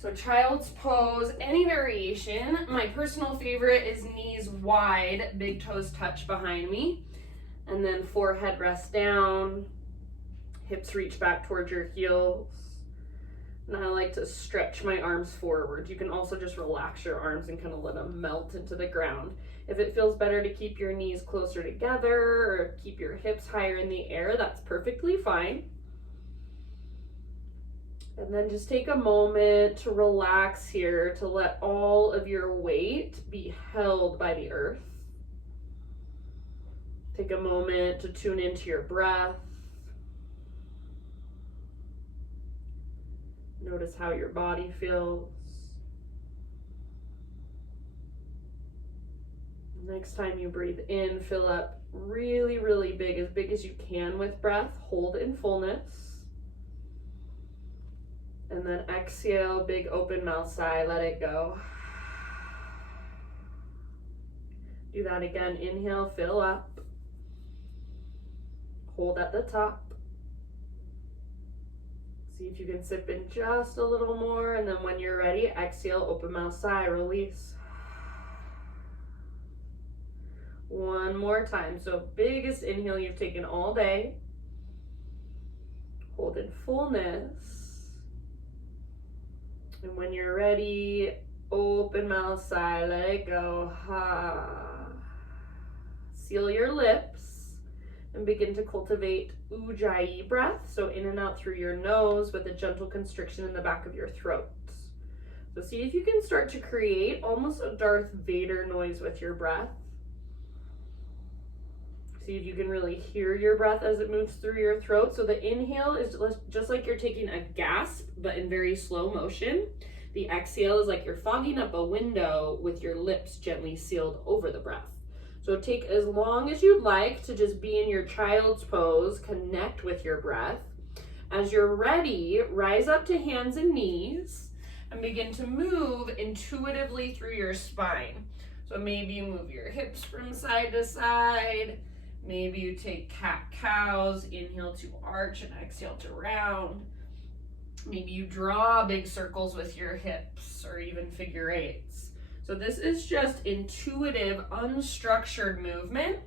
So child's pose, any variation. My personal favorite is knees wide, big toes touch behind me. And then forehead rests down, hips reach back towards your heels. And I like to stretch my arms forward. You can also just relax your arms and kind of let them melt into the ground. If it feels better to keep your knees closer together or keep your hips higher in the air, that's perfectly fine. And then just take a moment to relax here, to let all of your weight be held by the earth. Take a moment to tune into your breath. Notice how your body feels. Next time you breathe in, fill up really, really big as you can with breath. Hold in fullness. And then exhale, big open mouth sigh, let it go. Do that again. Inhale, fill up. Hold at the top. See if you can sip in just a little more. And then when you're ready, exhale, open mouth sigh, release. One more time. So biggest inhale you've taken all day. Hold in fullness. And when you're ready, open mouth sigh, let it go. Seal your lips and begin to cultivate Ujjayi Breath. So in and out through your nose with a gentle constriction in the back of your throat. So see if you can start to create almost a Darth Vader noise with your breath. See if you can really hear your breath as it moves through your throat. So the inhale is just like you're taking a gasp, but in very slow motion. The exhale is like you're fogging up a window with your lips gently sealed over the breath. So take as long as you'd like to just be in your child's pose, connect with your breath. As you're ready, rise up to hands and knees and begin to move intuitively through your spine. So maybe you move your hips from side to side. Maybe you take cat-cows, inhale to arch and exhale to round. Maybe you draw big circles with your hips or even figure eights. So this is just intuitive, unstructured movement.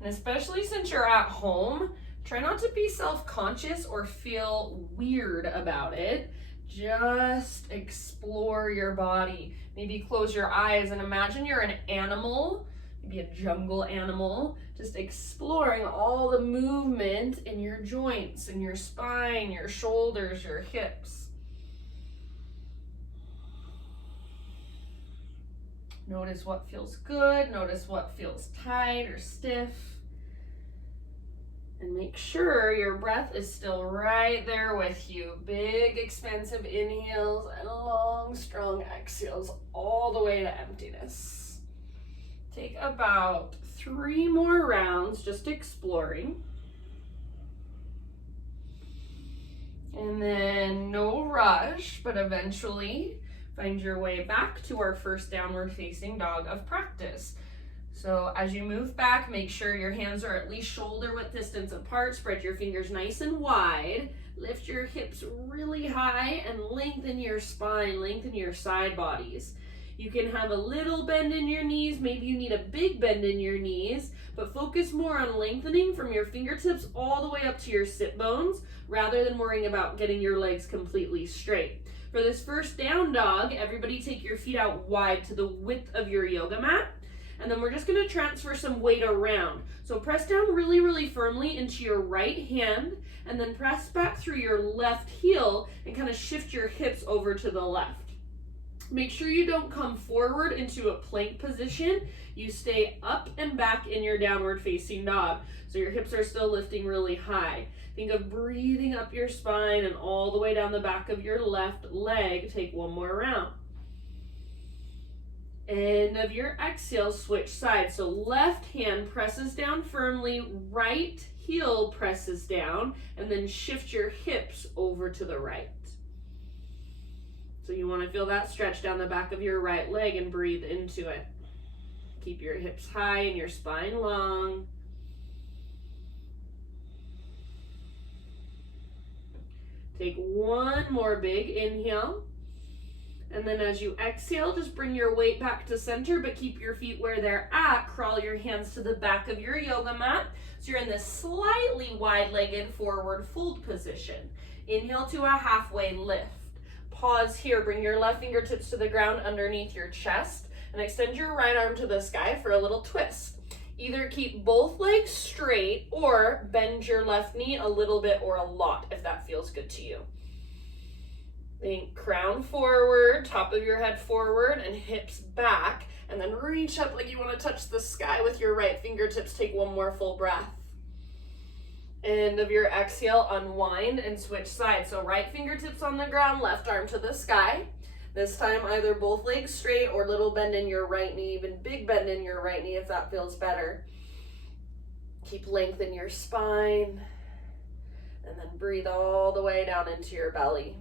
And especially since you're at home, try not to be self-conscious or feel weird about it. Just explore your body. Maybe close your eyes and imagine you're an animal, maybe a jungle animal, just exploring all the movement in your joints, in your spine, your shoulders, your hips. Notice what feels good, notice what feels tight or stiff. And make sure your breath is still right there with you. Big, expansive inhales and long, strong exhales all the way to emptiness. Take about 3 more rounds just exploring. And then no rush, but eventually find your way back to our first downward facing dog of practice. So as you move back, make sure your hands are at least shoulder width distance apart. Spread your fingers nice and wide. Lift your hips really high and lengthen your spine, lengthen your side bodies. You can have a little bend in your knees. Maybe you need a big bend in your knees, but focus more on lengthening from your fingertips all the way up to your sit bones rather than worrying about getting your legs completely straight. For this first down dog, everybody take your feet out wide to the width of your yoga mat. And then we're just going to transfer some weight around. So press down really, really firmly into your right hand and then press back through your left heel and kind of shift your hips over to the left. Make sure you don't come forward into a plank position. You stay up and back in your downward facing dog. So your hips are still lifting really high. Think of breathing up your spine and all the way down the back of your left leg. Take one more round. End of your exhale, switch sides. So left hand presses down firmly, right heel presses down, and then shift your hips over to the right. So you want to feel that stretch down the back of your right leg and breathe into it. Keep your hips high and your spine long. Take one more big inhale. And then as you exhale, just bring your weight back to center, but keep your feet where they're at. Crawl your hands to the back of your yoga mat. So you're in this slightly wide-legged forward fold position. Inhale to a halfway lift. Pause here, bring your left fingertips to the ground underneath your chest and extend your right arm to the sky for a little twist. Either keep both legs straight or bend your left knee a little bit or a lot if that feels good to you. Think crown forward, top of your head forward, and hips back. And then reach up like you want to touch the sky with your right fingertips. Take one more full breath. End of your exhale, unwind and switch sides. So right fingertips on the ground, left arm to the sky. This time either both legs straight or little bend in your right knee, even big bend in your right knee if that feels better. Keep length in your spine. And then breathe all the way down into your belly.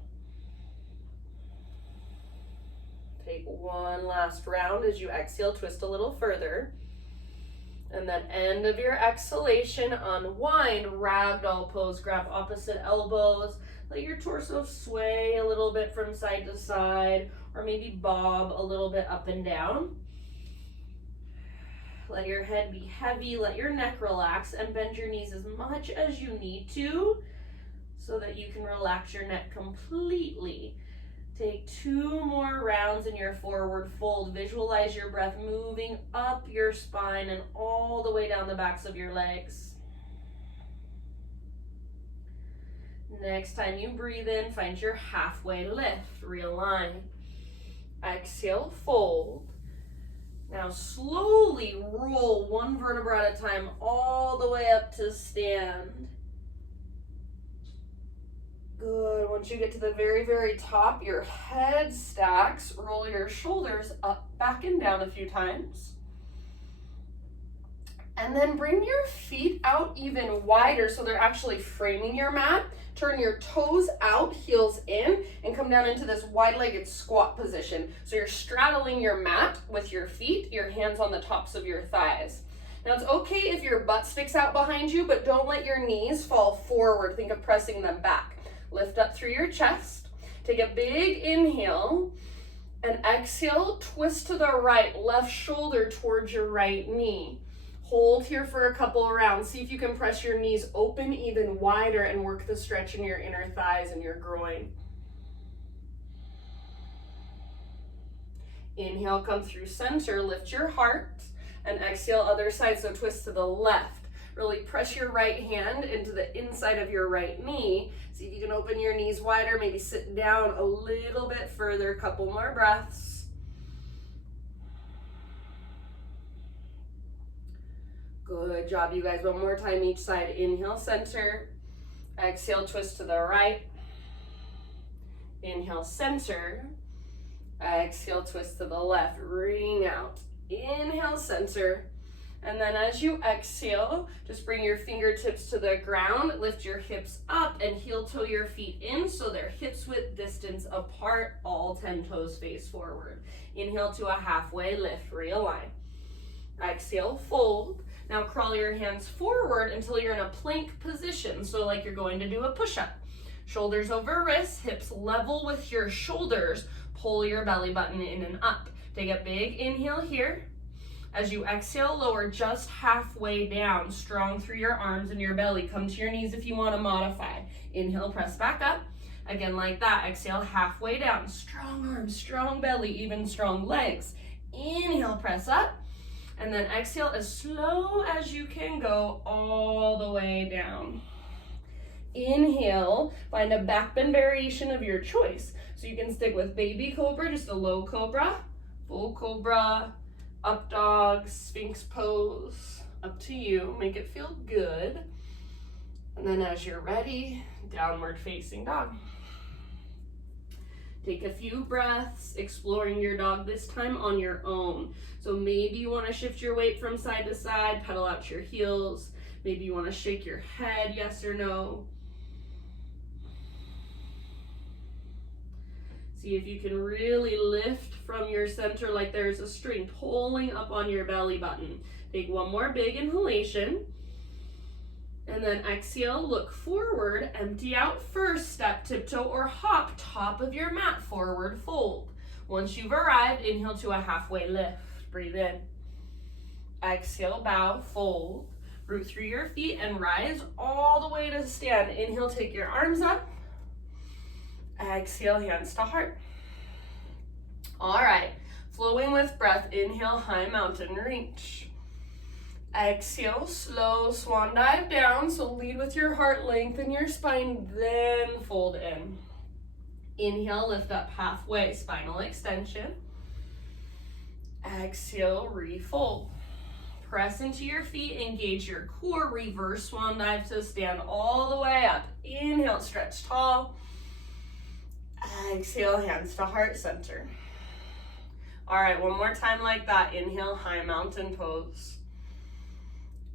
Take one last round as you exhale, twist a little further. And then end of your exhalation, unwind, Ragdoll Pose. Grab opposite elbows. Let your torso sway a little bit from side to side, or maybe bob a little bit up and down. Let your head be heavy, let your neck relax, and bend your knees as much as you need to so that you can relax your neck completely. Take 2 more rounds in your forward fold. Visualize your breath moving up your spine and all the way down the backs of your legs. Next time you breathe in, find your halfway lift. Realign. Exhale, fold. Now slowly roll one vertebra at a time all the way up to stand. Good. Once you get to the very, very top, your head stacks. Roll your shoulders up, back, and down a few times. And then bring your feet out even wider so they're actually framing your mat. Turn your toes out, heels in, and come down into this wide-legged squat position. So you're straddling your mat with your feet, your hands on the tops of your thighs. Now it's okay if your butt sticks out behind you, but don't let your knees fall forward. Think of pressing them back. Lift up through your chest. Take a big inhale and exhale. Twist to the right, left shoulder towards your right knee. Hold here for a couple of rounds. See if you can press your knees open even wider and work the stretch in your inner thighs and your groin. Inhale, come through center, lift your heart, and exhale other side. So twist to the left. Really press your right hand into the inside of your right knee. See if you can open your knees wider, maybe sit down a little bit further, a couple more breaths. Good job, you guys. One more time each side. Inhale, center. Exhale, twist to the right. Inhale, center. Exhale, twist to the left. Ring out. Inhale, center. And then as you exhale, just bring your fingertips to the ground, lift your hips up, and heel toe your feet in so they're hips width distance apart, all 10 toes face forward. Inhale to a halfway lift, realign. Exhale, fold. Now crawl your hands forward until you're in a plank position, so like you're going to do a push-up. Shoulders over wrists, hips level with your shoulders. Pull your belly button in and up. Take a big inhale here. As you exhale, lower just halfway down, strong through your arms and your belly. Come to your knees if you want to modify. Inhale, press back up. Again, like that. Exhale, halfway down. Strong arms, strong belly, even strong legs. Inhale, press up. And then exhale as slow as you can go all the way down. Inhale, find a back bend variation of your choice. So you can stick with baby cobra, just a low cobra, full cobra, up dog, sphinx pose, up to you. Make it feel good. And then as you're ready, downward facing dog. Take a few breaths, exploring your dog this time on your own. So maybe you want to shift your weight from side to side, pedal out your heels. Maybe you want to shake your head, yes or no. See if you can really lift from your center like there's a string pulling up on your belly button. Take one more big inhalation. And then exhale, look forward, empty out first, step, tiptoe, or hop, top of your mat, forward fold. Once you've arrived, inhale to a halfway lift. Breathe in. Exhale, bow, fold. Root through your feet and rise all the way to stand. Inhale, take your arms up. Exhale, hands to heart. All right, flowing with breath. Inhale, high mountain reach. Exhale, slow swan dive down. So lead with your heart, lengthen your spine, then fold in. Inhale, lift up halfway, spinal extension. Exhale, refold. Press into your feet, engage your core, reverse swan dive to stand all the way up. Inhale, stretch tall. Exhale, hands to heart center. All right, one more time like that. Inhale, high mountain pose.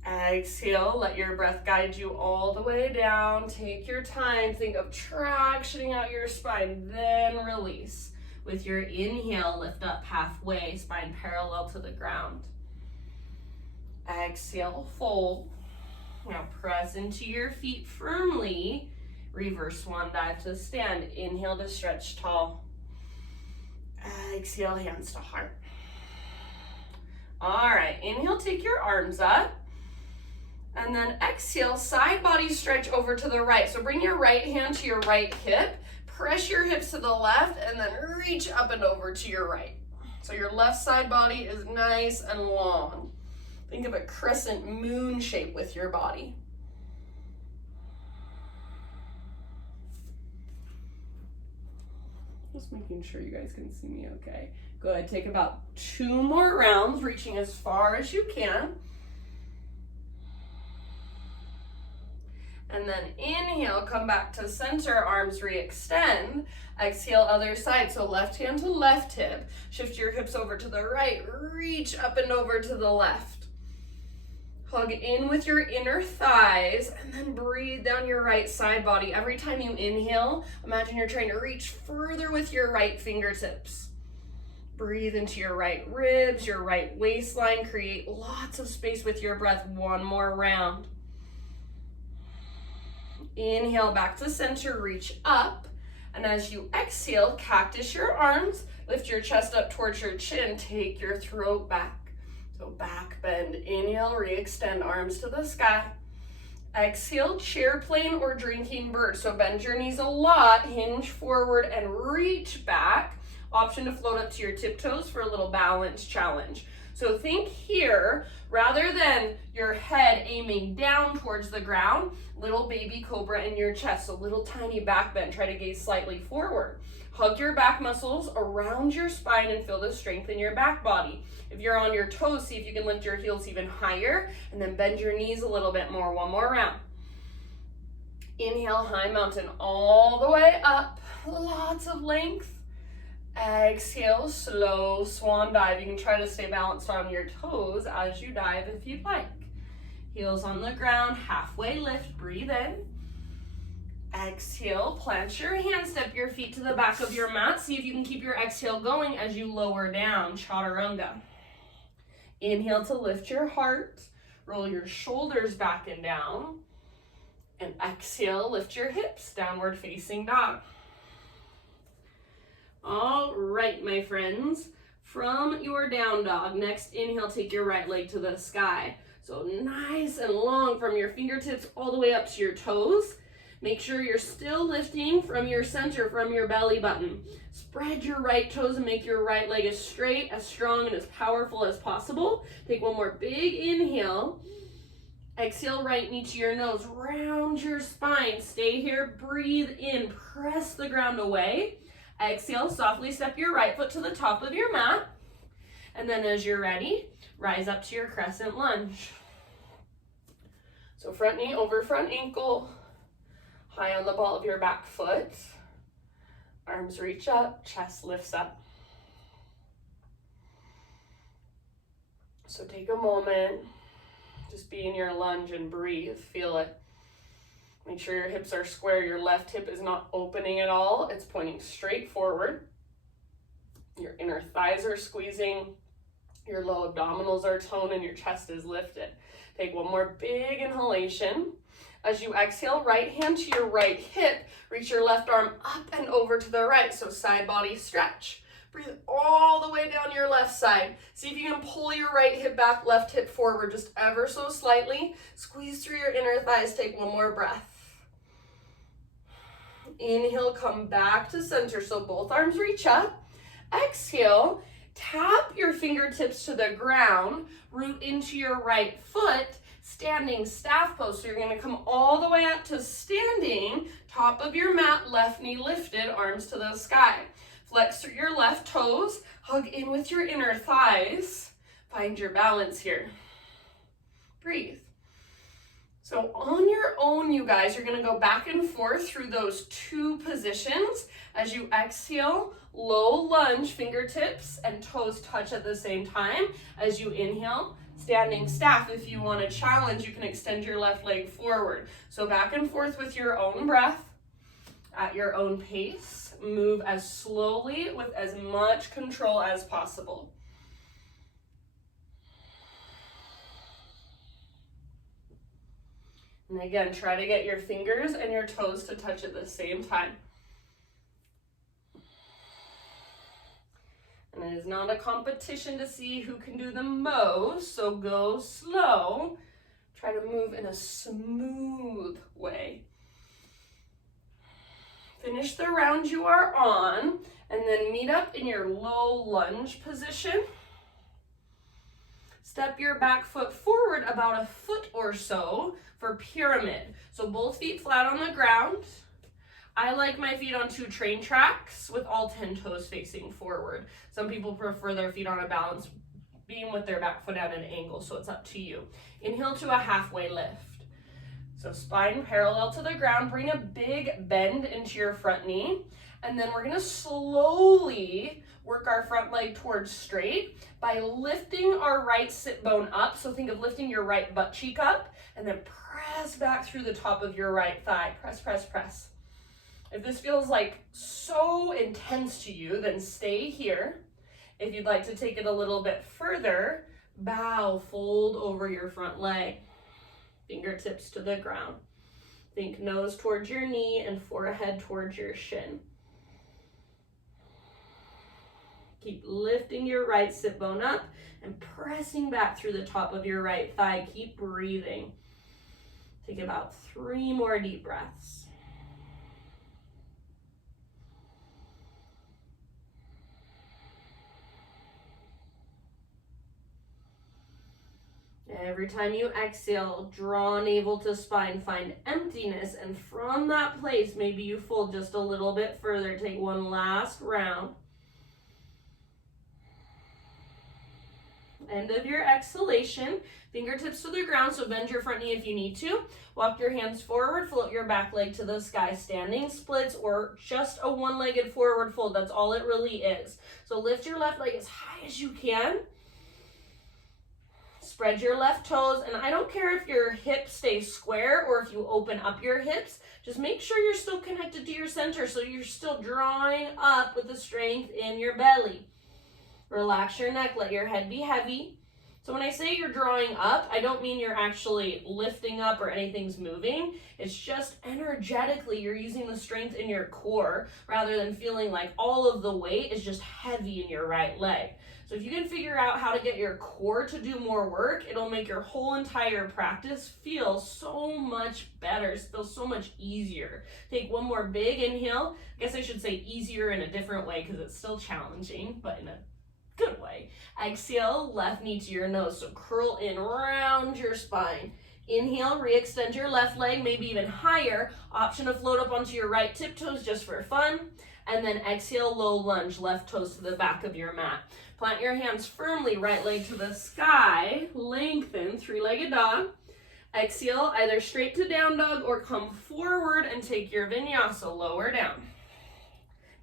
Exhale, let your breath guide you all the way down. Take your time, think of tractioning out your spine, then release. With your inhale, lift up halfway, spine parallel to the ground. Exhale, fold. Now press into your feet firmly. Reverse swan dive to stand. Inhale to stretch tall. Exhale, hands to heart. All right, inhale, take your arms up. And then exhale, side body stretch over to the right. So bring your right hand to your right hip. Press your hips to the left and then reach up and over to your right. So your left side body is nice and long. Think of a crescent moon shape with your body. Just making sure you guys can see me okay. Good, take about 2 more rounds, reaching as far as you can. And then inhale, come back to center, arms re-extend. Exhale, other side, so left hand to left hip. Shift your hips over to the right, reach up and over to the left. Hug in with your inner thighs and then breathe down your right side body. Every time you inhale, imagine you're trying to reach further with your right fingertips. Breathe into your right ribs, your right waistline. Create lots of space with your breath. 1 more round. Inhale back to center, reach up. And as you exhale, cactus your arms. Lift your chest up towards your chin. Take your throat back. So back bend, inhale, re-extend arms to the sky. Exhale, chair plane or drinking bird. So bend your knees a lot, hinge forward and reach back. Option to float up to your tiptoes for a little balance challenge. So think here, rather than your head aiming down towards the ground, little baby cobra in your chest. So little tiny back bend, try to gaze slightly forward. Hug your back muscles around your spine and feel the strength in your back body. If you're on your toes, see if you can lift your heels even higher and then bend your knees a little bit more. 1 more round. Inhale, high mountain all the way up. Lots of length. Exhale, slow swan dive. You can try to stay balanced on your toes as you dive if you'd like. Heels on the ground, halfway lift, breathe in. Exhale, plant your hands, step your feet to the back of your mat. See if you can keep your exhale going as you lower down, chaturanga. Inhale to lift your heart, roll your shoulders back and down. And exhale, lift your hips, downward facing dog. All right, my friends, from your down dog, next inhale, take your right leg to the sky. So nice and long from your fingertips all the way up to your toes. Make sure you're still lifting from your center, from your belly button. Spread your right toes and make your right leg as straight, as strong, and as powerful as possible. Take 1 more big inhale. Exhale, right knee to your nose. Round your spine. Stay here, breathe in, press the ground away. Exhale, softly step your right foot to the top of your mat. And then as you're ready, rise up to your crescent lunge. So front knee over front ankle, high on the ball of your back foot. Arms reach up, chest lifts up. So take a moment, just be in your lunge and breathe, feel it. Make sure your hips are square. Your left hip is not opening at all. It's pointing straight forward. Your inner thighs are squeezing. Your low abdominals are toned and your chest is lifted. Take 1 more big inhalation. As you exhale, right hand to your right hip. Reach your left arm up and over to the right. So side body stretch. Breathe all the way down your left side. See if you can pull your right hip back, left hip forward, just ever so slightly. Squeeze through your inner thighs. Take one more breath. Inhale, come back to center, so both arms reach up. Exhale, tap your fingertips to the ground, root into your right foot, standing staff pose. So you're gonna come all the way up to standing, top of your mat, left knee lifted, arms to the sky. Flex through your left toes, hug in with your inner thighs. Find your balance here. Breathe. So on your own, you guys, you're gonna go back and forth through those two positions. As you exhale, low lunge, fingertips and toes touch at the same time. As you inhale, standing staff. If you want to challenge, you can extend your left leg forward. So back and forth with your own breath, at your own pace. Move as slowly with as much control as possible. And again, try to get your fingers and your toes to touch at the same time. And it is not a competition to see who can do the most, so go slow. Try to move in a smooth way. Finish the round you are on, and then meet up in your low lunge position. Step your back foot forward about a foot or so for pyramid. So both feet flat on the ground. I like my feet on 2 train tracks with all 10 toes facing forward. Some people prefer their feet on a balance beam with their back foot at an angle, so it's up to you. Inhale to a halfway lift. So spine parallel to the ground, bring a big bend into your front knee, and then we're gonna slowly work our front leg towards straight by lifting our right sit bone up. So think of lifting your right butt cheek up, and then press back through the top of your right thigh. Press, press, press. If this feels like so intense to you, then stay here. If you'd like to take it a little bit further, bow, fold over your front leg. Fingertips to the ground. Think nose towards your knee and forehead towards your shin. Keep lifting your right sit bone up and pressing back through the top of your right thigh. Keep breathing. Take about 3 more deep breaths. Every time you exhale, draw navel to spine, find emptiness, and from that place, maybe you fold just a little bit further. Take one last round. End of your exhalation, fingertips to the ground, so bend your front knee if you need to. Walk your hands forward, float your back leg to the sky, standing splits or just a one-legged forward fold. That's all it really is. So lift your left leg as high as you can. Spread your left toes, and I don't care if your hips stay square or if you open up your hips, just make sure you're still connected to your center so you're still drawing up with the strength in your belly. Relax your neck, let your head be heavy. So when I say you're drawing up, I don't mean you're actually lifting up or anything's moving. It's just energetically you're using the strength in your core rather than feeling like all of the weight is just heavy in your right leg. So if you can figure out how to get your core to do more work, it'll make your whole entire practice feel so much better, feel so much easier. Take one more big inhale. I guess I should say easier in a different way because it's still challenging, but in a good way. Exhale, left knee to your nose. So curl in, round your spine. Inhale, re-extend your left leg, maybe even higher. Option to float up onto your right tiptoes just for fun. And then exhale, low lunge, left toes to the back of your mat. Plant your hands firmly, right leg to the sky. Lengthen, 3-legged dog. Exhale, either straight to down dog or come forward and take your vinyasa, lower down.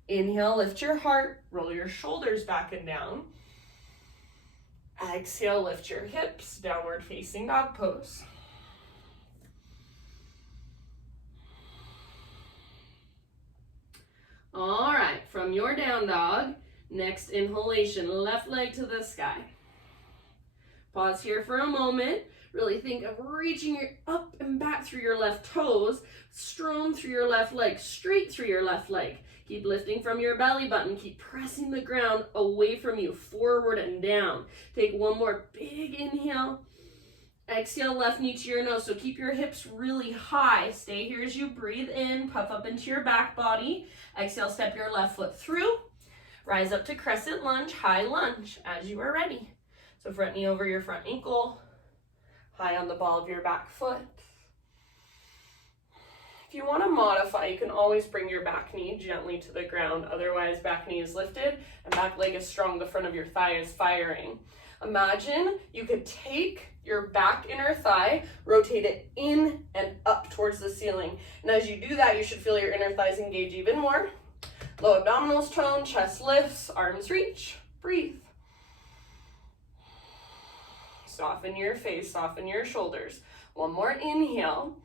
Inhale, lift your heart, roll your shoulders back and down. Exhale, lift your hips, downward facing dog pose. All right, from your down dog, next inhalation, left leg to the sky. Pause here for a moment. Really think of reaching your up and back through your left toes, strong through your left leg, straight through your left leg. Keep lifting from your belly button. Keep pressing the ground away from you, forward and down. Take one more big inhale. Exhale, left knee to your nose. So keep your hips really high. Stay here as you breathe in, puff up into your back body. Exhale, step your left foot through. Rise up to crescent lunge, high lunge as you are ready. So front knee over your front ankle, high on the ball of your back foot. If you want to modify, you can always bring your back knee gently to the ground. Otherwise, back knee is lifted and back leg is strong. The front of your thigh is firing. Imagine you could take your back inner thigh, rotate it in and up towards the ceiling. And as you do that, you should feel your inner thighs engage even more. Low abdominals tone, chest lifts, arms reach, breathe. Soften your face, soften your shoulders. One more inhale.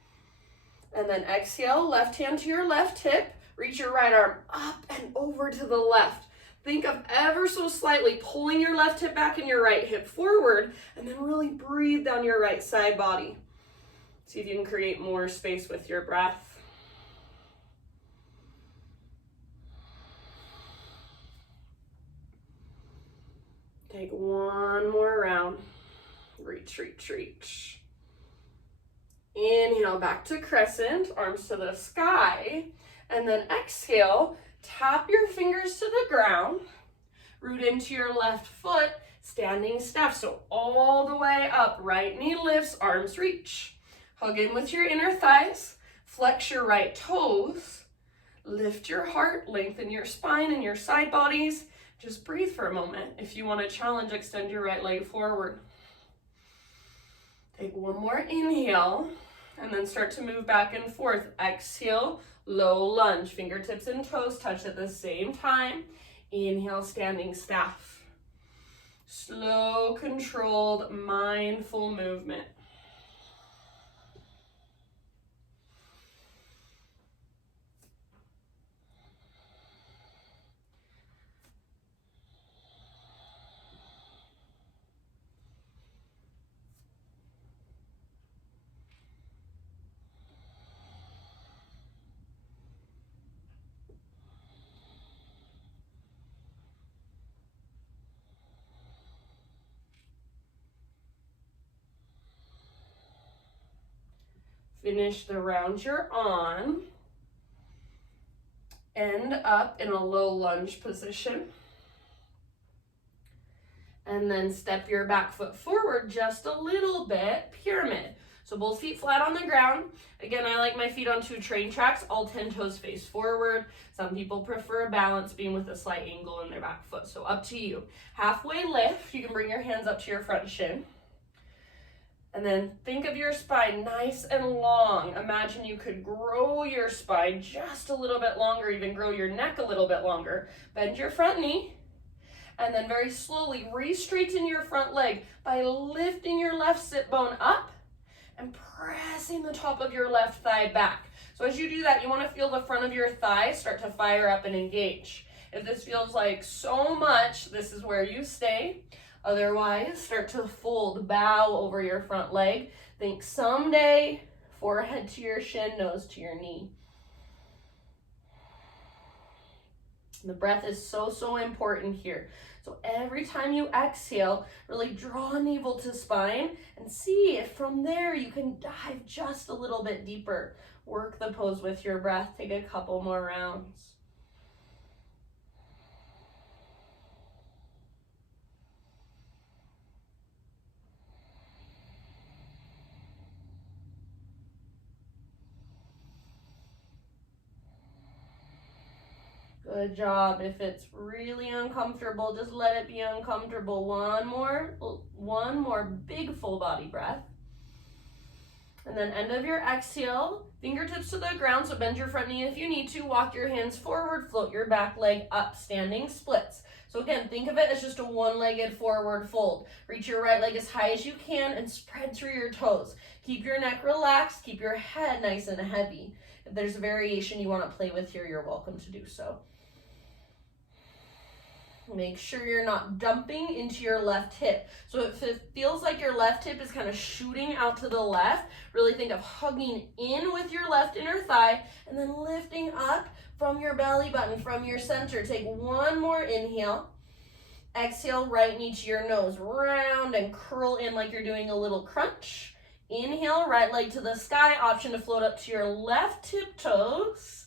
And then exhale, left hand to your left hip. Reach your right arm up and over to the left. Think of ever so slightly pulling your left hip back and your right hip forward, and then really breathe down your right side body. See if you can create more space with your breath. Take one more round. Reach, reach, reach. Inhale back to crescent, arms to the sky, and then exhale, tap your fingers to the ground, root into your left foot, standing step, so all the way up, right knee lifts, arms reach. Hug in with your inner thighs, flex your right toes, lift your heart, lengthen your spine and your side bodies. Just breathe for a moment. If you want to challenge, extend your right leg forward. Take one more inhale, and then start to move back and forth. Exhale, low lunge. Fingertips and toes touch at the same time. Inhale, standing staff. Slow, controlled, mindful movement. Finish the round you're on. End up in a low lunge position. And then step your back foot forward just a little bit, pyramid. So both feet flat on the ground. Again, I like my feet on 2 train tracks, all 10 toes face forward. Some people prefer a balance beam with a slight angle in their back foot, so up to you. Halfway lift, you can bring your hands up to your front shin. And then think of your spine nice and long. Imagine you could grow your spine just a little bit longer, even grow your neck a little bit longer. Bend your front knee, and then very slowly re-straighten your front leg by lifting your left sit bone up and pressing the top of your left thigh back. So as you do that, you want to feel the front of your thigh start to fire up and engage. If this feels like so much, this is where you stay. Otherwise, start to fold, bow over your front leg. Think someday, forehead to your shin, nose to your knee. The breath is so important here. So every time you exhale, really draw navel to spine and see if from there you can dive just a little bit deeper. Work the pose with your breath. Take a couple more rounds. Good job. If it's really uncomfortable, just let it be uncomfortable. One more big full body breath. And then end of your exhale, fingertips to the ground, so bend your front knee if you need to. Walk your hands forward, float your back leg up, standing splits. So again, think of it as just a one-legged forward fold. Reach your right leg as high as you can and spread through your toes. Keep your neck relaxed, keep your head nice and heavy. If there's a variation you want to play with here, you're welcome to do so. Make sure you're not dumping into your left hip. So if it feels like your left hip is kind of shooting out to the left, really think of hugging in with your left inner thigh and then lifting up from your belly button, from your center. Take one more inhale. Exhale, right knee to your nose. Round and curl in like you're doing a little crunch. Inhale, right leg to the sky. Option to float up to your left tiptoes.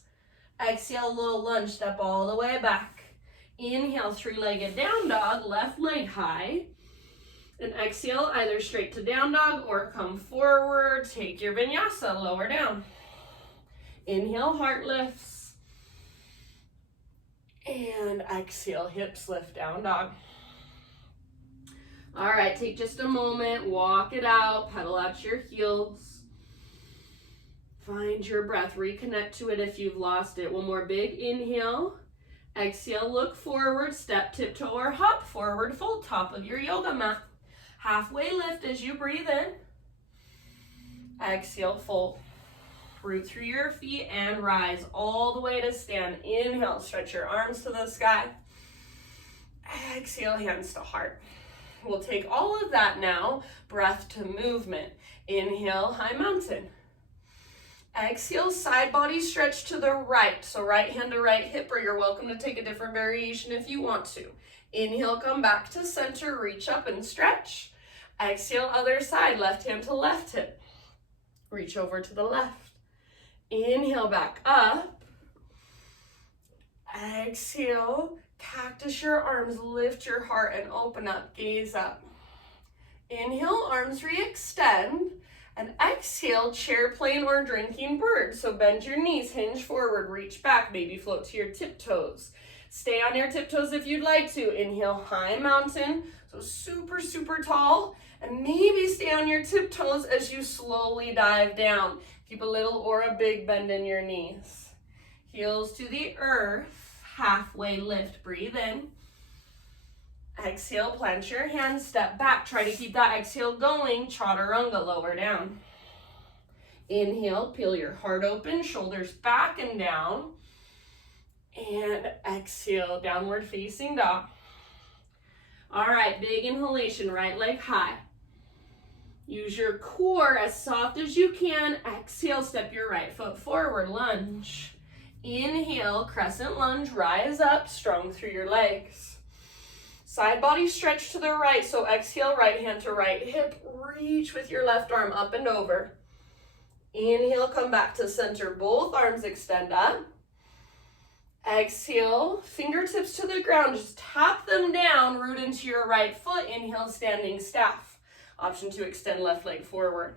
Exhale, low lunge, step all the way back. Inhale, three-legged down dog, left leg high. And exhale, either straight to down dog or come forward. Take your vinyasa, lower down. Inhale, heart lifts. And exhale, hips lift, down dog. All right, take just a moment, walk it out, pedal out your heels. Find your breath, reconnect to it if you've lost it. One more big inhale. Exhale, look forward, step, tiptoe, or hop, forward fold, top of your yoga mat. Halfway lift as you breathe in. Exhale, fold. Root through your feet and rise all the way to stand. Inhale, stretch your arms to the sky. Exhale, hands to heart. We'll take all of that now, breath to movement. Inhale, high mountain. Exhale, side body stretch to the right. So right hand to right hip, or you're welcome to take a different variation if you want to. Inhale, come back to center, reach up and stretch. Exhale, other side, left hand to left hip. Reach over to the left. Inhale, back up. Exhale, cactus your arms, lift your heart and open up, gaze up. Inhale, arms re-extend. And exhale, chair plane or drinking bird. So bend your knees, hinge forward, reach back, maybe float to your tiptoes. Stay on your tiptoes if you'd like to. Inhale, high mountain, so super, super tall. And maybe stay on your tiptoes as you slowly dive down. Keep a little or a big bend in your knees. Heels to the earth, halfway lift, breathe in. Exhale, plant your hands, step back. Try to keep that exhale going. Chaturanga, lower down. Inhale, peel your heart open, shoulders back and down. And exhale, downward facing dog. All right, big inhalation, right leg high. Use your core as soft as you can. Exhale, step your right foot forward, lunge. Inhale, crescent lunge, rise up, strong through your legs. Side body stretch to the right, so exhale, right hand to right hip, reach with your left arm up and over. Inhale, come back to center, both arms extend up. Exhale, fingertips to the ground, just tap them down, root into your right foot. Inhale, standing staff. Option to extend left leg forward.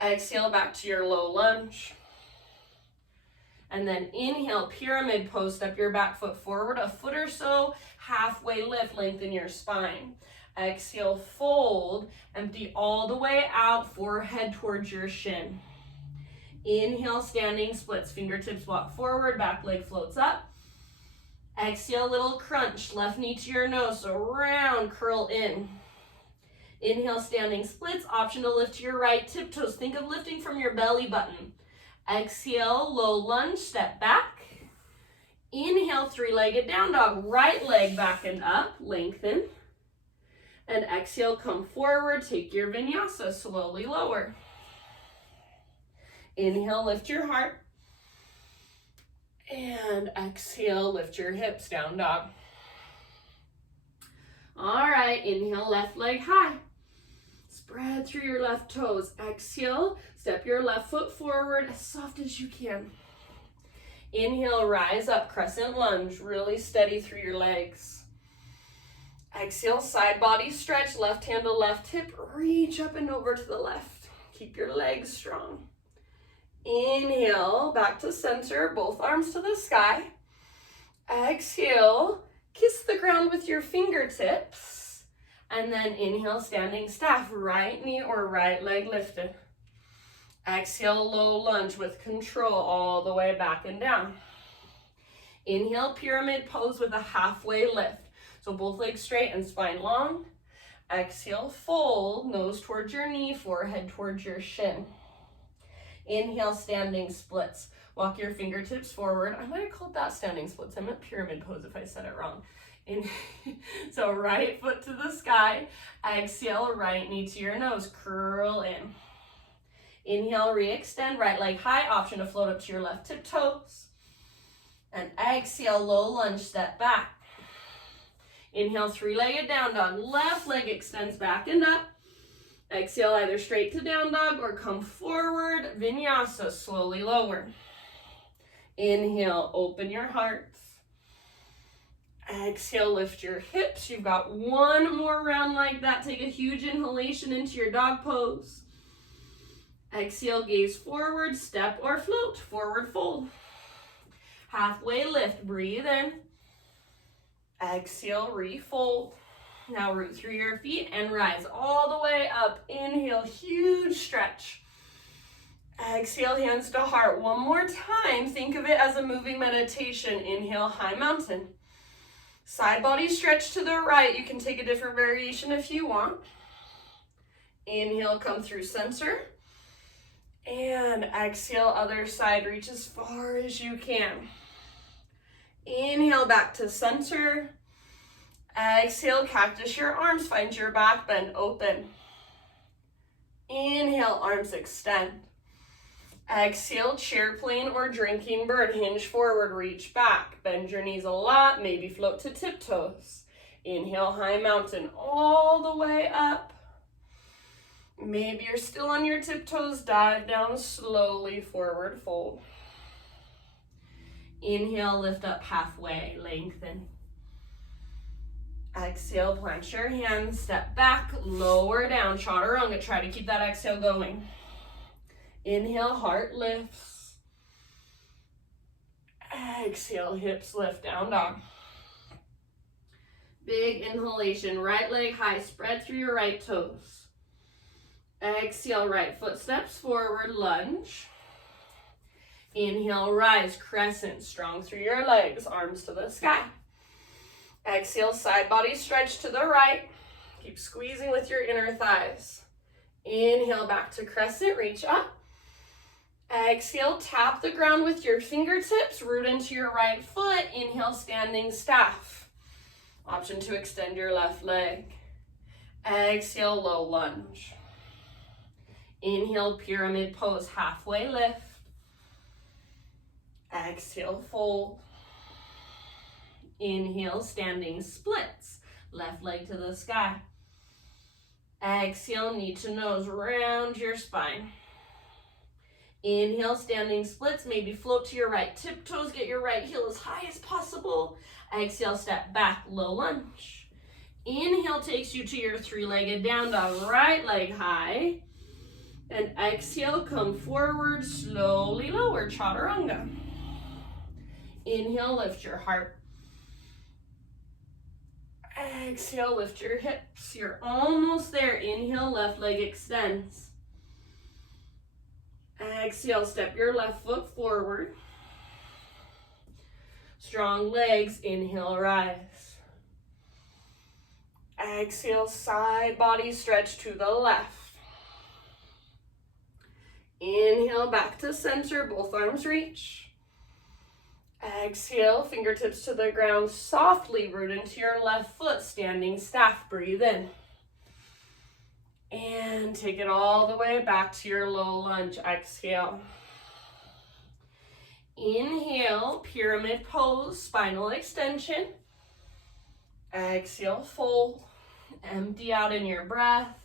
Exhale, back to your low lunge. And then inhale, pyramid pose, step your back foot forward a foot or so, halfway lift, lengthen your spine. Exhale, fold, empty all the way out, forehead towards your shin. Inhale, standing splits, fingertips walk forward, back leg floats up. Exhale, little crunch, left knee to your nose, so round, curl in. Inhale, standing splits, option to lift to your right tiptoes. Think of lifting from your belly button. Exhale, low lunge, step back. Inhale, three-legged down dog, right leg back and up, lengthen. And exhale, come forward, take your vinyasa, slowly lower. Inhale, lift your heart. And exhale, lift your hips, down dog. All right, inhale, left leg high. Spread through your left toes. Exhale, step your left foot forward as soft as you can. Inhale, rise up, crescent lunge, really steady through your legs. Exhale, side body stretch, left hand to left hip, reach up and over to the left. Keep your legs strong. Inhale, back to center, both arms to the sky. Exhale, kiss the ground with your fingertips. And then inhale, standing staff, right knee or right leg lifted. Exhale, low lunge with control all the way back and down. Inhale, pyramid pose with a halfway lift. So both legs straight and spine long. Exhale, fold, nose towards your knee, forehead towards your shin. Inhale, standing splits. Walk your fingertips forward. I might have called that standing splits. I meant pyramid pose if I said it wrong. So right foot to the sky. Exhale, right knee to your nose. Curl in. Inhale, re-extend. Right leg high. Option to float up to your left tiptoes. And exhale, low lunge, step back. Inhale, three-legged down dog. Left leg extends back and up. Exhale, either straight to down dog or come forward. Vinyasa, slowly lower. Inhale, open your heart. Exhale, lift your hips. You've got one more round like that. Take a huge inhalation into your dog pose. Exhale, gaze forward, step or float, forward fold. Halfway lift, breathe in. Exhale, refold. Now root through your feet and rise all the way up. Inhale, huge stretch. Exhale, hands to heart. One more time. Think of it as a moving meditation. Inhale, high mountain. Side body stretch to the right. You can take a different variation if you want. Inhale, come through center. And exhale, other side. Reach as far as you can. Inhale, back to center. Exhale, cactus your arms. Find your back bend open. Inhale, arms extend. Exhale, chair plane or drinking bird. Hinge forward, reach back. Bend your knees a lot, maybe float to tiptoes. Inhale, high mountain all the way up. Maybe you're still on your tiptoes, dive down slowly, forward fold. Inhale, lift up halfway, lengthen. Exhale, plant your hands, step back, lower down, chaturanga. Try to keep that exhale going. Inhale, heart lifts. Exhale, hips lift, down dog. Big inhalation, right leg high, spread through your right toes. Exhale, right foot steps forward, lunge. Inhale, rise, crescent, strong through your legs, arms to the sky. Exhale, side body stretch to the right. Keep squeezing with your inner thighs. Inhale, back to crescent, reach up. Exhale, tap the ground with your fingertips, root into your right foot. Inhale, standing staff. Option to extend your left leg. Exhale, low lunge. Inhale, pyramid pose, halfway lift. Exhale, fold. Inhale, standing splits. Left leg to the sky. Exhale, knee to nose, round your spine. Inhale, standing splits, maybe float to your right tiptoes, get your right heel as high as possible. Exhale, step back, low lunge. Inhale takes you to your three-legged down dog, right leg high. And exhale, come forward, slowly lower, chaturanga. Inhale, lift your heart. Exhale, lift your hips. You're almost there. Inhale, left leg extends. Exhale, step your left foot forward. Strong legs, inhale, rise. Exhale, side body stretch to the left. Inhale, back to center, both arms reach. Exhale, fingertips to the ground, softly root into your left foot, standing staff, breathe in. And take it all the way back to your low lunge, exhale. Inhale, pyramid pose, spinal extension. Exhale, fold. Empty out in your breath.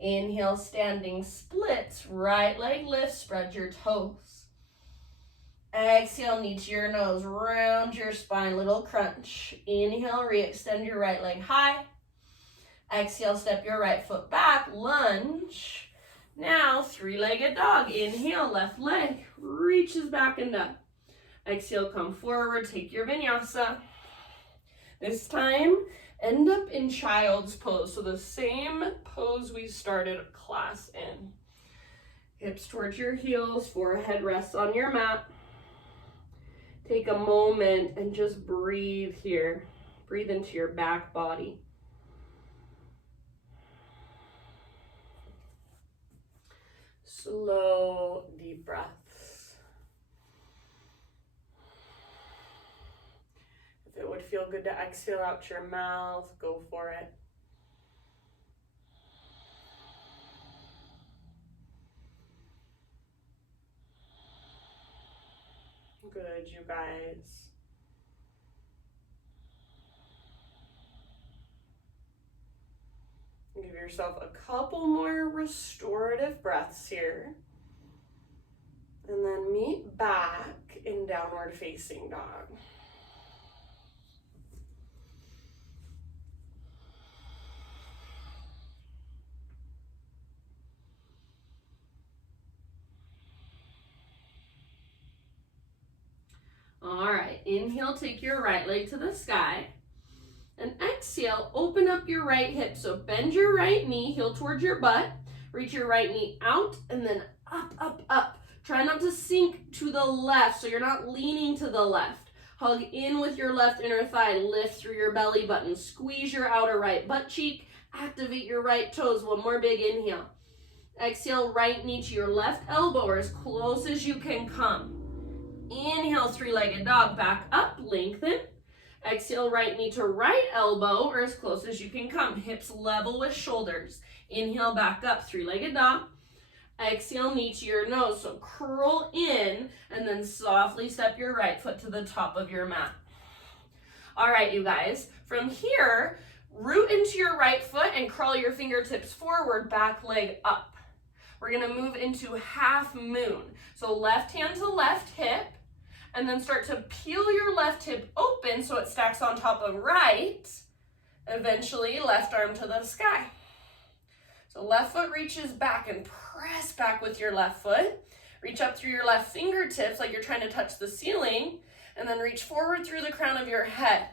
Inhale, standing splits, right leg lift, spread your toes. Exhale, knee to your nose, round your spine, little crunch. Inhale, re-extend your right leg high. Exhale, step your right foot back, lunge. Now, three-legged dog. Inhale, left leg reaches back and up. Exhale, come forward, take your vinyasa. This time, end up in child's pose. So the same pose we started class in. Hips towards your heels, forehead rests on your mat. Take a moment and just breathe here. Breathe into your back body. Slow, deep breaths. If it would feel good to exhale out your mouth, go for it. Good, you guys. Give yourself a couple more restorative breaths here. And then meet back in downward facing dog. All right, inhale, take your right leg to the sky. And exhale, open up your right hip. So bend your right knee, heel towards your butt. Reach your right knee out and then up, up, up. Try not to sink to the left, so you're not leaning to the left. Hug in with your left inner thigh, lift through your belly button. Squeeze your outer right butt cheek. Activate your right toes. One more big inhale. Exhale, right knee to your left elbow or as close as you can come. Inhale, three-legged dog, back up, lengthen. Exhale, right knee to right elbow or as close as you can come. Hips level with shoulders. Inhale, back up, three-legged dog. Exhale, knee to your nose. So curl in and then softly step your right foot to the top of your mat. All right, you guys. From here, root into your right foot and crawl your fingertips forward, back leg up. We're going to move into half moon. So left hand to left hip. And then start to peel your left hip open so it stacks on top of right. Eventually, left arm to the sky. So left foot reaches back and press back with your left foot. Reach up through your left fingertips like you're trying to touch the ceiling. And then reach forward through the crown of your head.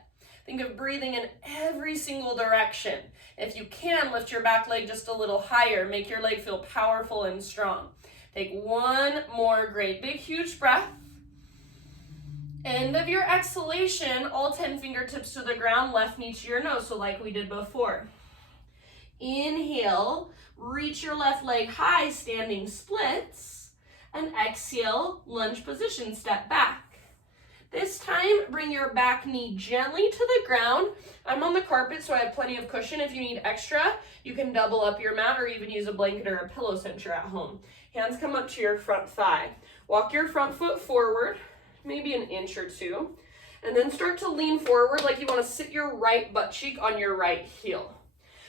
Think of breathing in every single direction. If you can, lift your back leg just a little higher. Make your leg feel powerful and strong. Take one more great big huge breath. End of your exhalation, all 10 fingertips to the ground, left knee to your nose, so like we did before. Inhale, reach your left leg high, standing splits, and exhale, lunge position, step back. This time, bring your back knee gently to the ground. I'm on the carpet, so I have plenty of cushion. If you need extra, you can double up your mat or even use a blanket or a pillow since you're at home. Hands come up to your front thigh. Walk your front foot forward, maybe an inch or two, and then start to lean forward like you want to sit your right butt cheek on your right heel.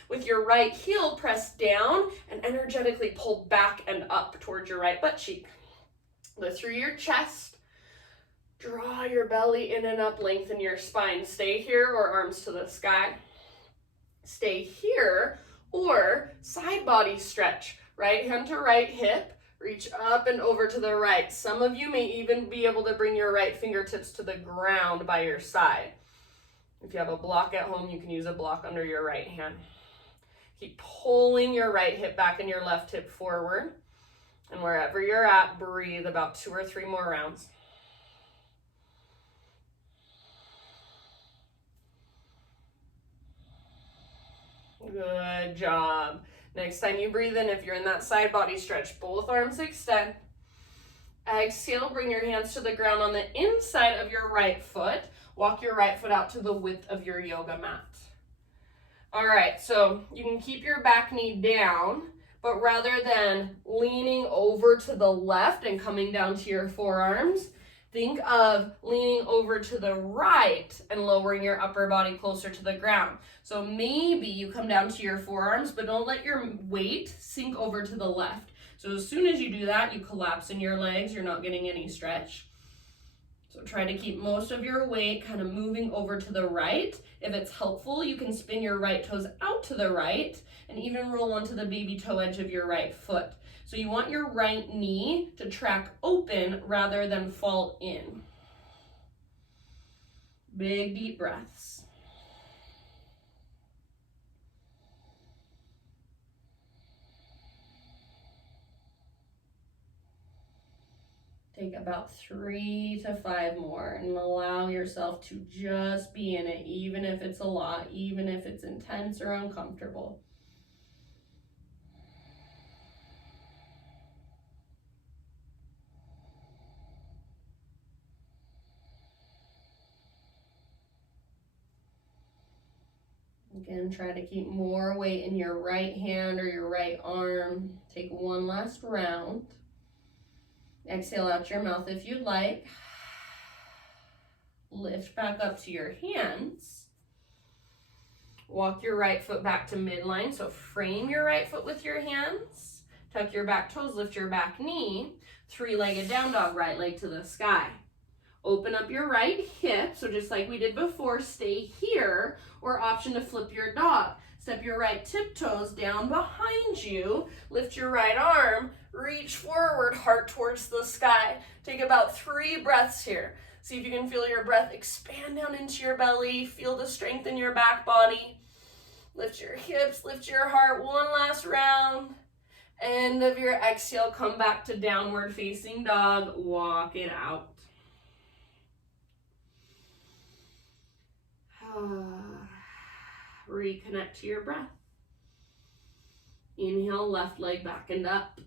With your right heel, press down and energetically pull back and up towards your right butt cheek. Lift through your chest, draw your belly in and up, lengthen your spine. Stay here or arms to the sky. Stay here or side body stretch. Right hand to right hip. Reach up and over to the right. Some of you may even be able to bring your right fingertips to the ground by your side. If you have a block at home, you can use a block under your right hand. Keep pulling your right hip back and your left hip forward. And wherever you're at, breathe about 2 or 3 more rounds. Good job. Next time you breathe in, if you're in that side body stretch, both arms extend. Exhale, bring your hands to the ground on the inside of your right foot. Walk your right foot out to the width of your yoga mat. All right, so you can keep your back knee down, but rather than leaning over to the left and coming down to your forearms, think of leaning over to the right and lowering your upper body closer to the ground. So maybe you come down to your forearms, but don't let your weight sink over to the left. So as soon as you do that, you collapse in your legs. You're not getting any stretch. So try to keep most of your weight kind of moving over to the right. If it's helpful, you can spin your right toes out to the right and even roll onto the baby toe edge of your right foot. So you want your right knee to track open rather than fall in. Big deep breaths. Take about 3 to 5 more and allow yourself to just be in it, even if it's a lot, even if it's intense or uncomfortable. Again, try to keep more weight in your right hand or your right arm. Take one last round. Exhale out your mouth if you'd like. Lift back up to your hands. Walk your right foot back to midline. So frame your right foot with your hands. Tuck your back toes, lift your back knee. Three-legged down dog, right leg to the sky. Open up your right hip. So just like we did before, stay here, or option to flip your dog. Step your right tiptoes down behind you. Lift your right arm. Reach forward, heart towards the sky. Take about 3 breaths here. See if you can feel your breath expand down into your belly. Feel the strength in your back body. Lift your hips, lift your heart. One last round. End of your exhale, come back to downward facing dog. Walk it out. Reconnect to your breath. Inhale, left leg back and up.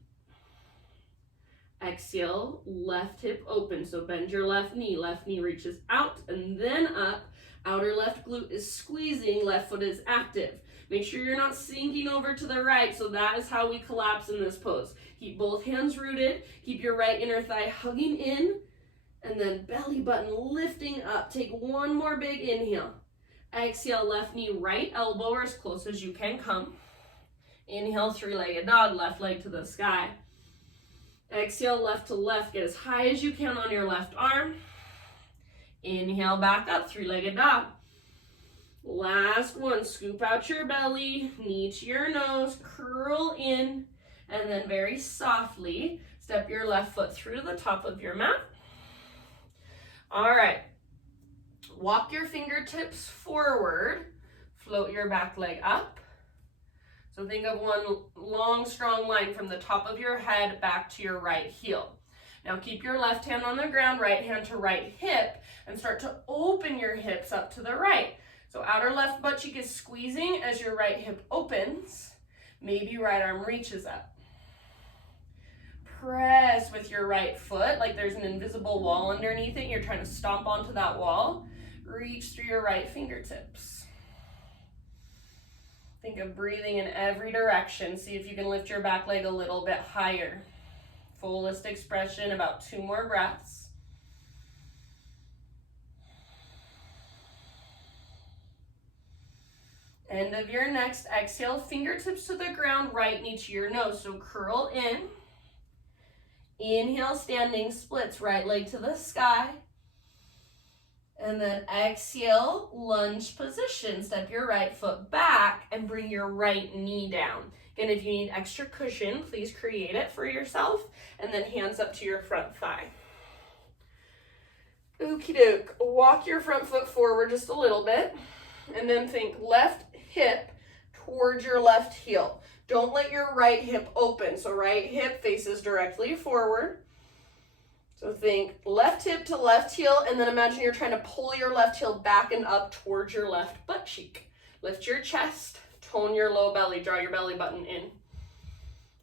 Exhale, left hip open. So bend your left knee reaches out and then up. Outer left glute is squeezing, left foot is active. Make sure you're not sinking over to the right, so that is how we collapse in this pose. Keep both hands rooted, keep your right inner thigh hugging in, and then belly button lifting up. Take one more big inhale. Exhale, left knee, right elbow, or as close as you can come. Inhale, three-legged dog, left leg to the sky. Exhale, left to left, get as high as you can on your left arm. Inhale, back up, three-legged dog. Last one, scoop out your belly, knee to your nose, curl in, and then very softly, step your left foot through the top of your mat. All right, walk your fingertips forward, float your back leg up. So think of one long, strong line from the top of your head back to your right heel. Now keep your left hand on the ground, right hand to right hip, and start to open your hips up to the right. So outer left butt cheek is squeezing as your right hip opens. Maybe right arm reaches up. Press with your right foot like there's an invisible wall underneath it. You're trying to stomp onto that wall. Reach through your right fingertips. Think of breathing in every direction. See if you can lift your back leg a little bit higher. Fullest expression, about 2 more breaths. End of your next exhale, fingertips to the ground, right knee to your nose. So curl in. Inhale, standing splits, right leg to the sky. And then exhale, lunge position. Step your right foot back and bring your right knee down. Again, if you need extra cushion, please create it for yourself. And then hands up to your front thigh. Okie doke. Walk your front foot forward just a little bit. And then think left hip towards your left heel. Don't let your right hip open. So right hip faces directly forward. So think left hip to left heel, and then imagine you're trying to pull your left heel back and up towards your left butt cheek. Lift your chest, tone your low belly, draw your belly button in.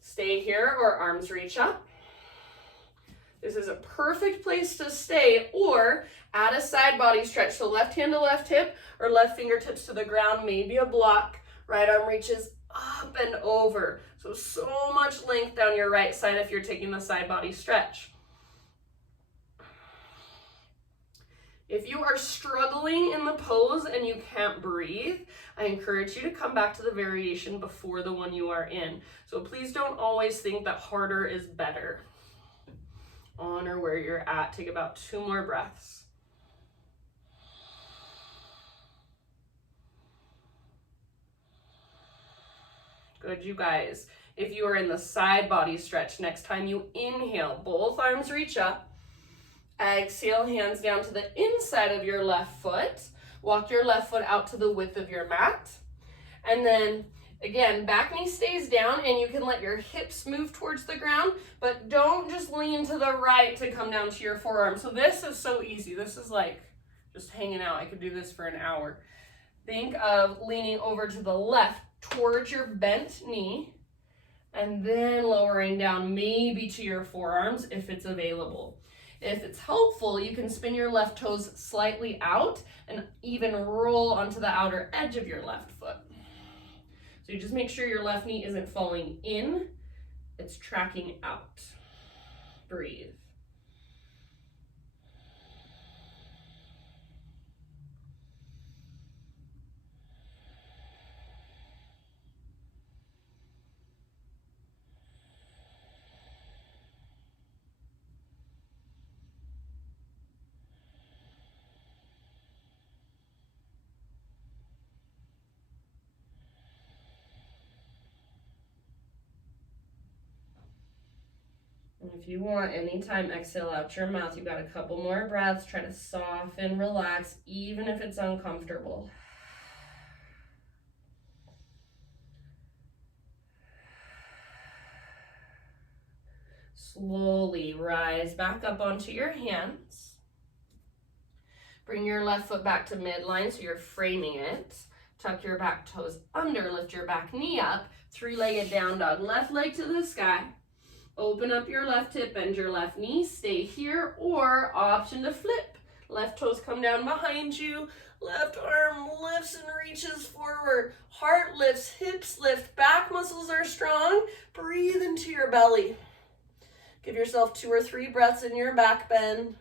Stay here or arms reach up. This is a perfect place to stay, or add a side body stretch. So left hand to left hip or left fingertips to the ground, maybe a block. Right arm reaches up and over. So much length down your right side if you're taking the side body stretch. If you are struggling in the pose and you can't breathe, I encourage you to come back to the variation before the one you are in. So please don't always think that harder is better. Honor where you're at. Take about 2 more breaths. Good, you guys. If you are in the side body stretch, next time you inhale, both arms reach up. Exhale, hands down to the inside of your left foot. Walk your left foot out to the width of your mat. And then, again, back knee stays down and you can let your hips move towards the ground, but don't just lean to the right to come down to your forearm. So this is so easy. This is like just hanging out. I could do this for an hour. Think of leaning over to the left towards your bent knee and then lowering down maybe to your forearms if it's available. If it's helpful, you can spin your left toes slightly out and even roll onto the outer edge of your left foot. So you just make sure your left knee isn't falling in, it's tracking out. Breathe. And if you want, anytime exhale out your mouth, you've got a couple more breaths. Try to soften, relax, even if it's uncomfortable. Slowly rise back up onto your hands. Bring your left foot back to midline so you're framing it. Tuck your back toes under, lift your back knee up. Three-legged down dog, left leg to the sky. Open up your left hip, bend your left knee, stay here, or option to flip. Left toes come down behind you, left arm lifts and reaches forward. Heart lifts, hips lift, back muscles are strong. Breathe into your belly. Give yourself 2 or 3 breaths in your back bend.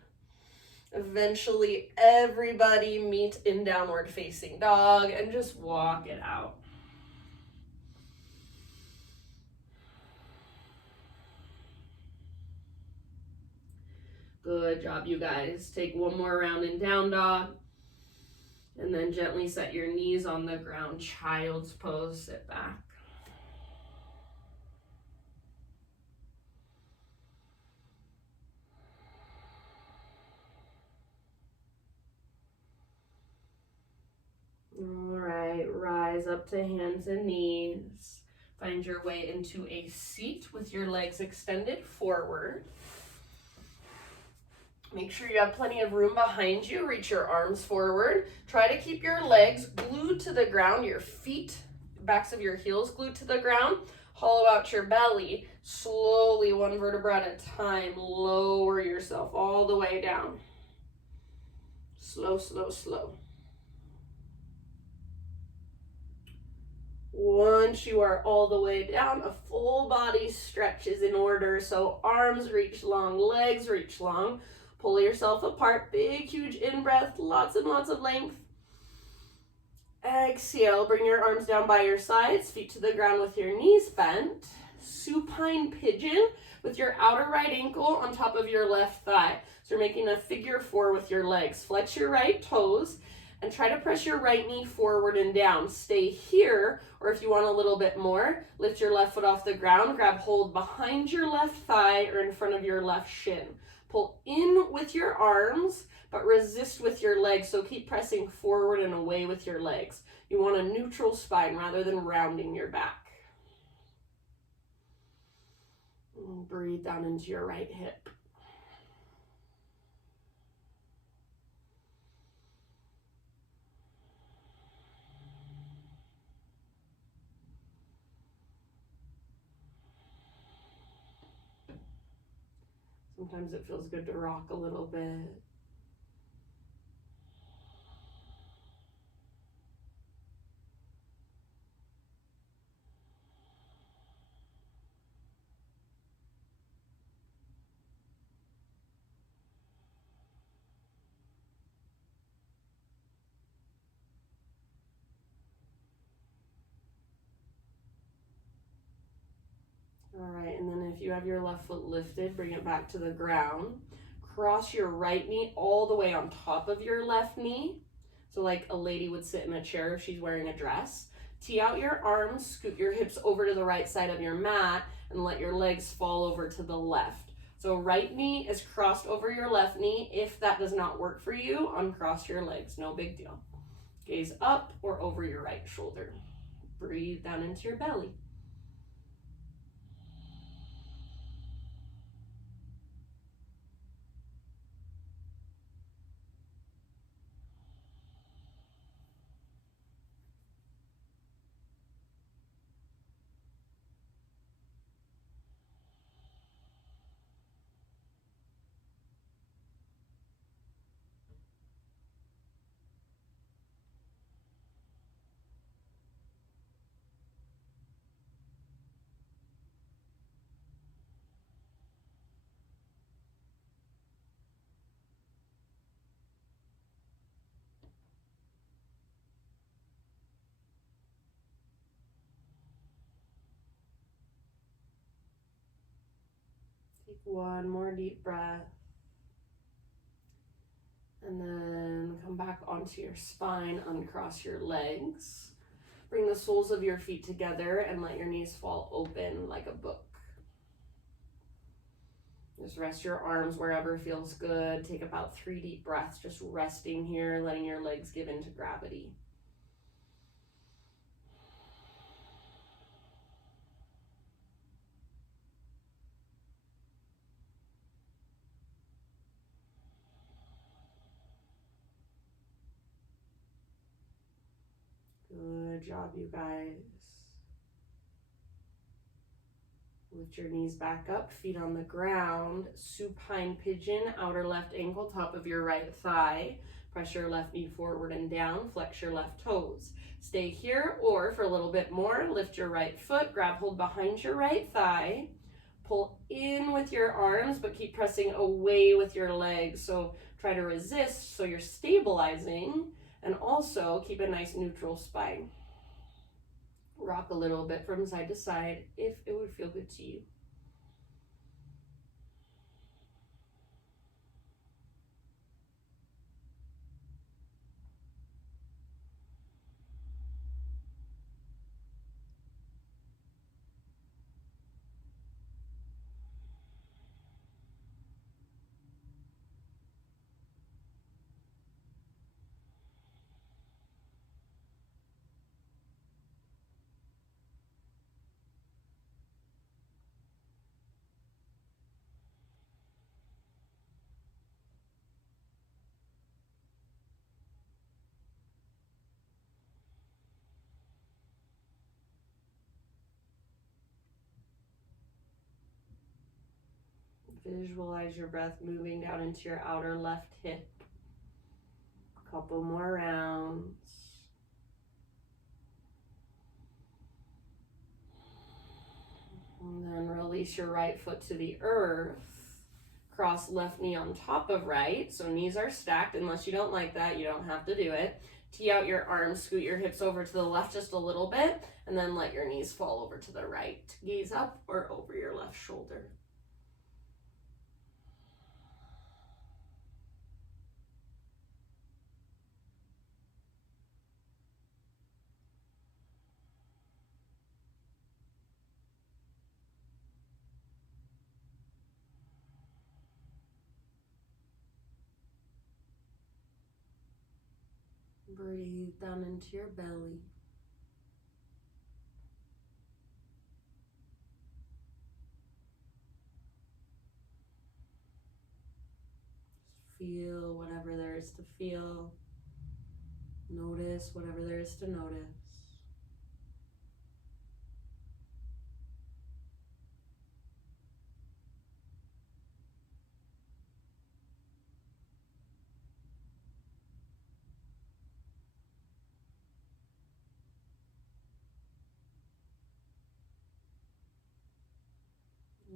Eventually, everybody meet in downward facing dog and just walk it out. Good job, you guys. Take one more round in down dog. And then gently set your knees on the ground. Child's pose, sit back. All right, rise up to hands and knees. Find your way into a seat with your legs extended forward. Make sure you have plenty of room behind you. Reach your arms forward. Try to keep your legs glued to the ground, your feet, backs of your heels glued to the ground. Hollow out your belly. Slowly, one vertebra at a time, lower yourself all the way down. Slow, slow, slow. Once you are all the way down, a full body stretch is in order. So arms reach long, legs reach long. Pull yourself apart, big, huge in-breath, lots and lots of length. Exhale, bring your arms down by your sides, feet to the ground with your knees bent. Supine pigeon with your outer right ankle on top of your left thigh. So you're making a figure 4 with your legs. Flex your right toes and try to press your right knee forward and down. Stay here, or if you want a little bit more, lift your left foot off the ground, grab hold behind your left thigh or in front of your left shin. Pull in with your arms, but resist with your legs. So keep pressing forward and away with your legs. You want a neutral spine rather than rounding your back. And breathe down into your right hip. Sometimes it feels good to rock a little bit. All right, and then if you have your left foot lifted, bring it back to the ground. Cross your right knee all the way on top of your left knee. So like a lady would sit in a chair if she's wearing a dress. Tee out your arms, scoot your hips over to the right side of your mat, and let your legs fall over to the left. So right knee is crossed over your left knee. If that does not work for you, uncross your legs, no big deal. Gaze up or over your right shoulder. Breathe down into your belly. Take one more deep breath. And then come back onto your spine, uncross your legs. Bring the soles of your feet together and let your knees fall open like a book. Just rest your arms wherever feels good. Take about 3 deep breaths, just resting here, letting your legs give into gravity. Good job, you guys. Lift your knees back up, feet on the ground. Supine pigeon, outer left ankle, top of your right thigh. Press your left knee forward and down, flex your left toes. Stay here, or for a little bit more, lift your right foot, grab hold behind your right thigh. Pull in with your arms, but keep pressing away with your legs. So try to resist, so you're stabilizing, and also keep a nice neutral spine. Rock a little bit from side to side if it would feel good to you. Visualize your breath moving down into your outer left hip. A couple more rounds. And then release your right foot to the earth. Cross left knee on top of right. So knees are stacked. Unless you don't like that, you don't have to do it. Tee out your arms, scoot your hips over to the left just a little bit, and then let your knees fall over to the right. Gaze up or over your left shoulder. Breathe down into your belly. Just feel whatever there is to feel. Notice whatever there is to notice.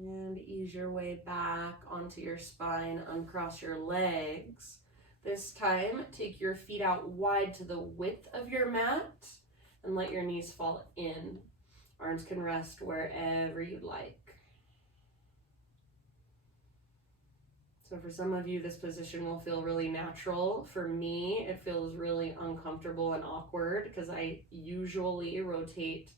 And ease your way back onto your spine, uncross your legs. This time, take your feet out wide to the width of your mat and let your knees fall in. Arms can rest wherever you'd like. So for some of you, this position will feel really natural. For me, it feels really uncomfortable and awkward because I usually rotate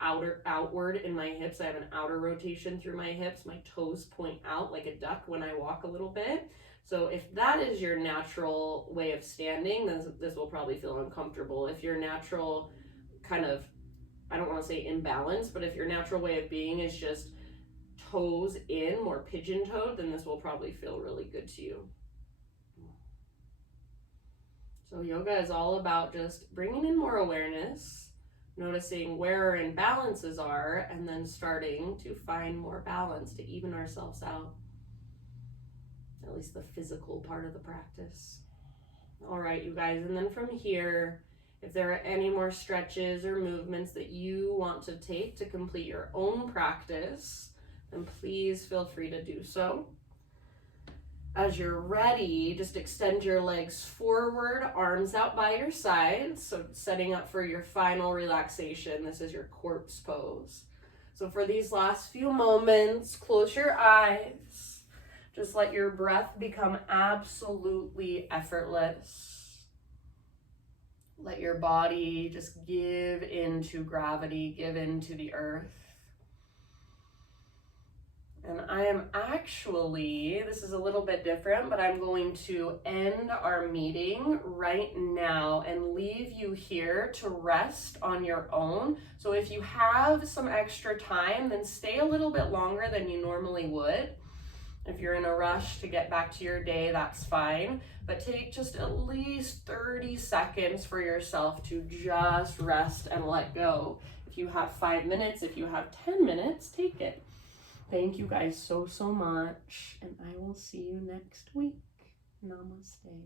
outward in my hips. I have an outer rotation through my hips. My toes point out like a duck when I walk a little bit. So if that is your natural way of standing, then this will probably feel uncomfortable. If your natural kind of, I don't want to say imbalance, but if your natural way of being is just toes in, more pigeon-toed, then this will probably feel really good to you. So yoga is all about just bringing in more awareness, noticing where our imbalances are, and then starting to find more balance to even ourselves out. At least the physical part of the practice. All right, you guys, and then from here, if there are any more stretches or movements that you want to take to complete your own practice, then please feel free to do so. As you're ready, just extend your legs forward, arms out by your sides. So setting up for your final relaxation. This is your corpse pose. So for these last few moments, close your eyes. Just let your breath become absolutely effortless. Let your body just give into gravity, give into the earth. And I am actually, this is a little bit different, but I'm going to end our meeting right now and leave you here to rest on your own. So if you have some extra time, then stay a little bit longer than you normally would. If you're in a rush to get back to your day, that's fine. But take just at least 30 seconds for yourself to just rest and let go. If you have 5 minutes, if you have 10 minutes, take it. Thank you guys so much, and I will see you next week. Namaste.